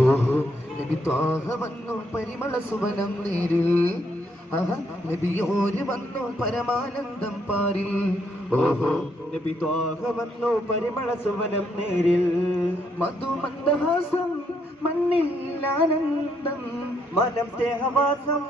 ഓഹോ നബി ത്വാഹ വന്നു പരിമള സുവനം നേരിൽ നബിയോര് വന്നു പരമാനന്ദം പാരിൽ ഓഹോ നബി ത്വാഹ വന്നു പരിമള സുവനം നേരിൽ മധുമന്ദഹാസം മണ്ണിൽ ആനന്ദം മനം സ്നേഹവാസം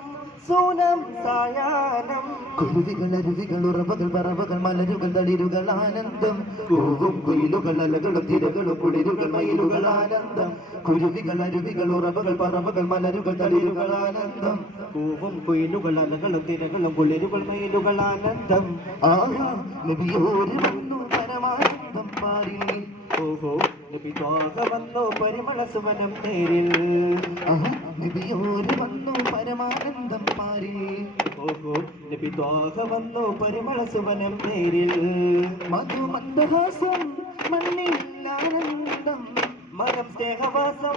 സൂനം സായാഹ്നം കുരുവികൾ അരുവികൾ ഉറവകൾ പറവകൾ മലരുകൾ തളിരുകൾ ആനന്ദം പൂവും കുയിലുകൾ അലകളും തിരകളും കുളിരുകൾ മയിലുകൾ ആനന്ദം കുരുവികൾ അരുവികൾ ഉറവകൾ പറവകൾ മലരുകൾ തളിരുകൾ ആനന്ദം പൂവും കുയിലുകൾ അലകളും തിരകളും കുളിരുകൾ മയിലുകൾ ആനന്ദം ആഹാ നബിയോര് വന്നു പരമാനന്ദം പാരിൽ ഓഹോ നബി ത്വാഹ വന്നു പരിമള സുവനം നേരിൽ നബിയോര് വന്നു പരമാനന്ദം പാരിൽ ഓഹോ നബി ത്വാഹ വന്നു പരിമള സുവനം നേരിൽ മധുമന്ദഹാസം മണ്ണിൽ ആനന്ദം മനം സ്നേഹവാസം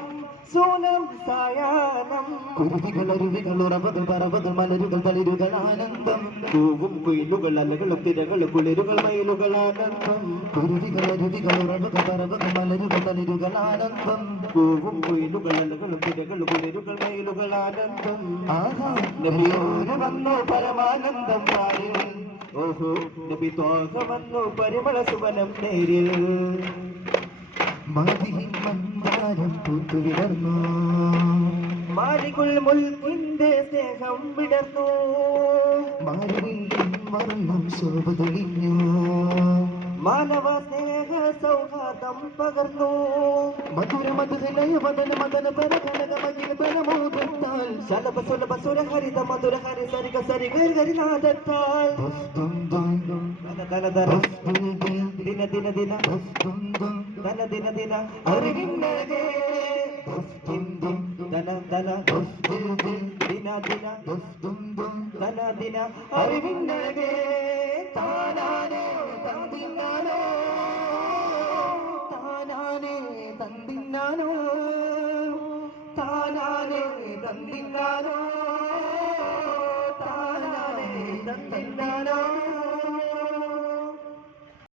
സൂനം സായാഹ്നം കുരുവികൾ അരുവികൾ ഉറവകൾ പറവകൾ മലരുകൾ തളിരുകൾ ആനന്ദം പൂവും കുയിലുകൾ അലകളും തിരകളും കുളിരുകൾ മയിലുകൾ ആനന്ദം കുരുവികൾ അരുവികൾ ഉറവകൾ പറവകൾ മലരുകൾ തളിരുകൾ ആനന്ദം പൂവും കുയിലുകൾ അലകളും തിരകളും കുളിരുകൾ മയിലുകൾ ആനന്ദം ആഹാ നബിയോര് വന്നു പരമാനന്ദം പാരിൽ ഓഹോ നബി ത്വാഹ വന്നു പരിമള സുവനം നേരിൽ മദിഹിൻ മന്ദാരം പൂത്തുവിടർന്നു മാലികുൽ മുൽക്കിന്റെ സ്നേഹം വിടർന്നു മാറിവില്ലിൻ വർണ്ണം ശോഭ തെളിഞ്ഞു മാനവ സ്നേഹ സൗഹാർദ്ദം പകർന്നു മധുര മധുരലയ വദന മദന പരകനക മകില പരമോദത്താൽ ശലഭ സുലഭ സുരഹരിത മധുര ഹരി സരിക സരി ഗരിനാദത്താൽ ദിന ദിന ദിന ദന ദിന ദിന അറിവിന്നകേ ദന ദന ദിന ദിന ദന ദിന അറിവിന്നകേ താനാനേ തന്തിനാനോ